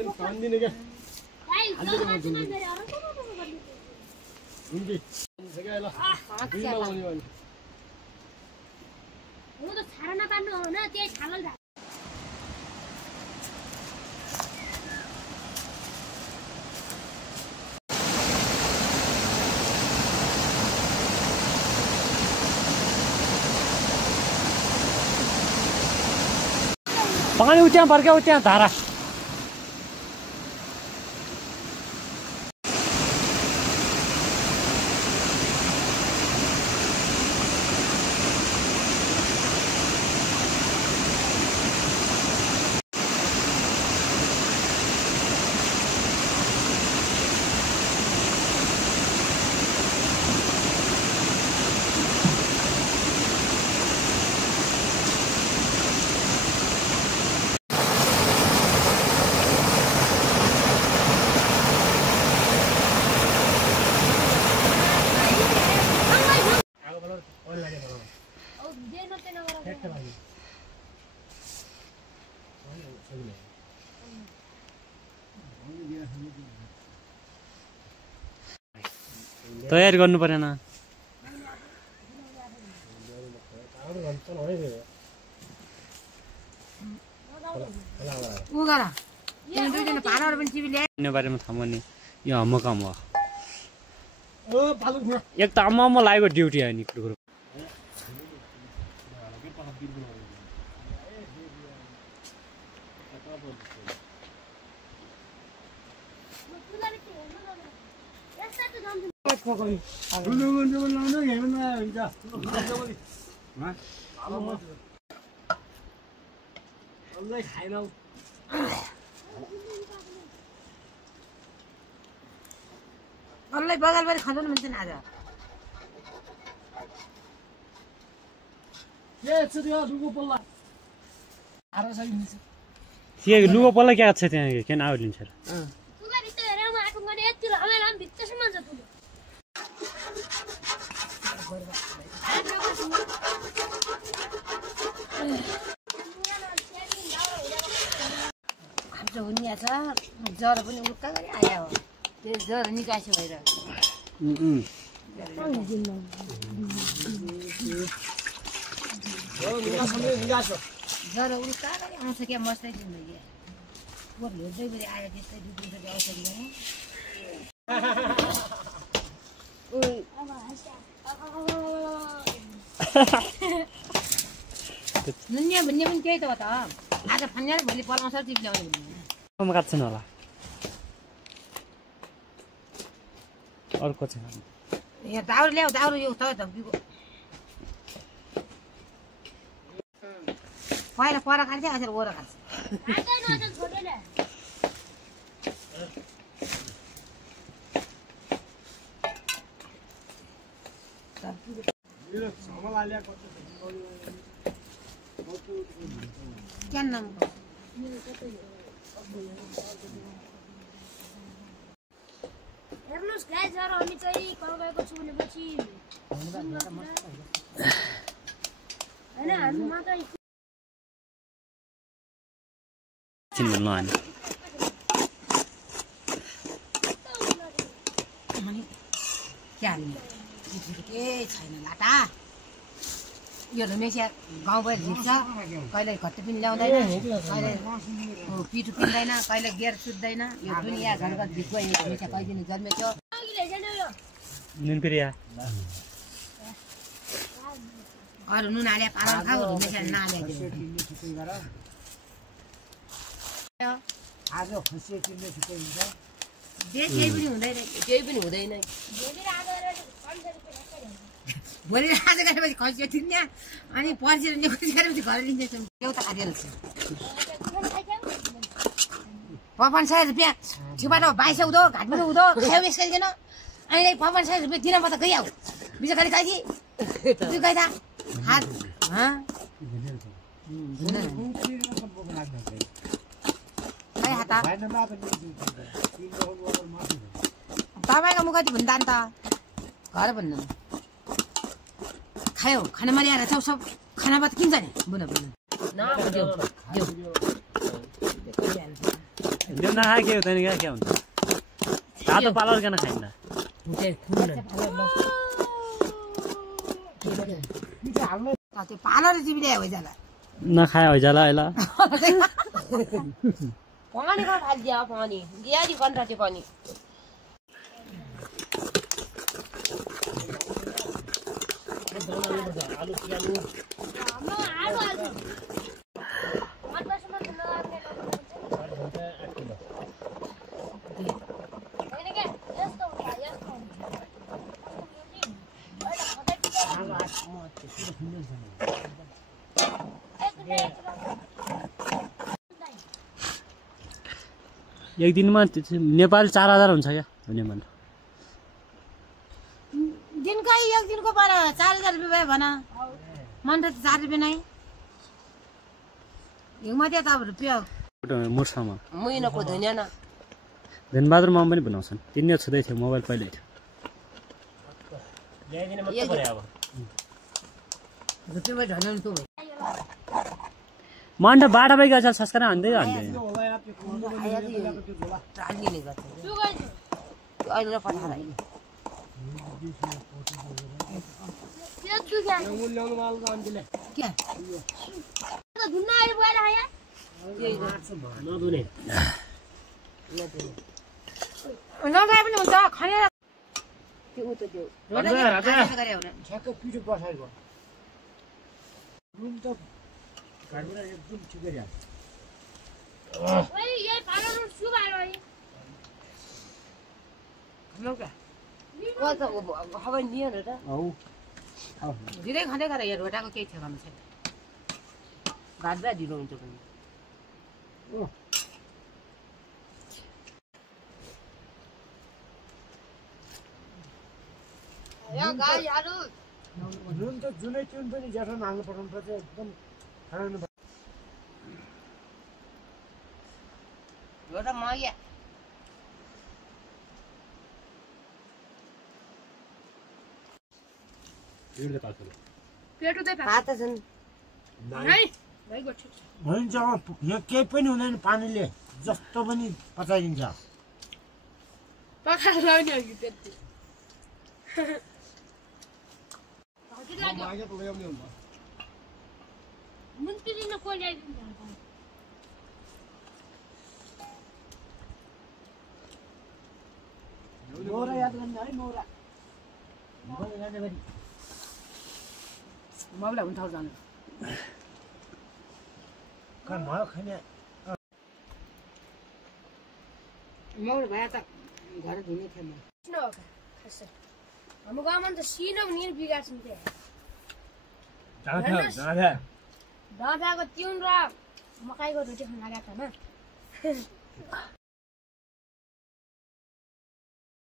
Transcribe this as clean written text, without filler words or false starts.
ಏನು ಕಾಂದಿನ ಗೆ ಹಿಂದಿ जगह ल बिमा लाउने भने वो तो छाडा नपार्नु हो न त्यही छालल पानी उठ्या बर्क्या उठ्या धारा तयारी गर्नु परेन बारेमा थाहा भने यो हाम्रो काम हो एक त आम्मा लागेको ड्युटी हो नि कुरो अल्लै बगलबारी खाँदैन भन्छ नि आज लुगो पल्ला क्या छ त्यहाँ किन आउलिन्छ र हाम्रो हुनिया छ ज्वरो पनि उक्का गरी आयो हो त्यो ज्वरो निकासी भएर ज्वरो उक्का गरी आउँछ क्या मस्तै दिनु क्या पोर हेर्दै गरी आयो त्यस्तै दुध औषधि गरे नुनिया भन्ने पनि त्यही त हो त आज फन्यार भोलि पलाउँछ टिपी ल्याउने भन्ने काट्छन् होला अर्को छ यहाँ दाउरो ल्याऊ दाउरो यो त पहिला पर काट्छ अझ ओरो काट्छ क्या नाम हेर्नुस् गाइस जरा हामी चाहिँ कल गएको छु भनेपछि हैन हामी मात्रै चिन्नु लान क्या नि के छैन लाटा यो रमेशिया गाउँभर झिक्छ कहिले घट्टी पनि ल्याउँदैन कहिले पिठो पिन्दैन कहिले गेर सुत्दैन यो दुनियाँ घरघर झिक्को रमेशिया कहिले दिन जन्मेको अरू नुन हाले पालन खाऊ रमेशिया नहाले केही पनि हुँदैन भोलि आज गरेपछि खसियो थिन्ने अनि पर्सि नेगोसिएट गरेपछि घर लिन्छ एउटा खाँदै रहेछ 55 रुपियाँ छिबाट 2200 उदो घाटबाट उदो खायो यसकैकन अहिले 55 रुपियाँ दिन म त गइआउ बिचा खाली खाइ तु गइ था हात खै हात तपाईँको मुखति भन्दा नि त घर भन्नु खायो खाना मारिएर छौ सब खाना भात किन्छ नि बुन बुन न देऊ देऊ त्यो नखाए के हुँदैन क्या हुन्छ तातो पालर किन खाइन्न त्यो पालेर जिबिले हो जाला नखाए हैजाला हैला पानी को फालिदिया पानी दिया दि कन्ट्राक्ट पानी आलु पियालु म आलु आलु मत बस मत लगाउने हैन के यस्तो हुन्छ यस्तो एक दिनमा नेपाल 4000 हुन्छ क्या हुने मन दिनकै एक दिनको पर 4000 रुपैयाँ भन मन त 4 रुपैयाँ नै हिउँमा त अब रुपैयाँ मुर्सामा महिनाको धनिया न धनबहादुर मामा पनि बनाउँछन् तिनीहरू छुँदै थियो मोबाइल पहिल्यै थियो ल्याइदिने मात्रै परे अब रुपैयाँ धनिया त मन त बाटा बाइक अचार सस्करा हान्दै हान्दै होला यार त्यो कुरो ट्रालीले गर्छ सुगाइ अहिले पठाएर त्यो दुख्या मूल ल्याउनु माल आन्टीले के त धुन्न अहिले गएर आया नदुने नगाए पनि हुन्छ खनेर त्यो उतो त्यो राजा गरे हुन ठ्याक्कै पिठो बसाइको रुम त घरबाट एकदम ठिकै छ ओइ ये पालन सुबाइ रही नगा को त खबर नियो र त औ धेरै खाँदै गरे यो रोटाको केही ठेगाउनु छैन गाड्दा ढिलो हुन्छ पनि या गाई आलु जुन त जुनै ट्युन पनि जेठो हाल्नु पठाउनु पर्छ एकदम खानु रोटा मग्या पेटो दे पात छन् है भइगयो ठीक छ हुन्छ यहाँ केही पनि हुँदैन पानीले जस्तो पनि पचाइदिन्छ पखा लाउने हो कि त्यति मागे त ल्याउने हुन्छ मुन्तिलिन कोली आइदिन्छ नौरा याद गर्ने है नौरा मबला हुन्छ जानु कहाँ भयो खाने मौर भए त घर धुने थिएँ म किन हो खासै हाम्रो गाउँमा त सिनो निर बिगार्छन् के डाँडाको तिउन र मकैको रोटी खान लागेको छ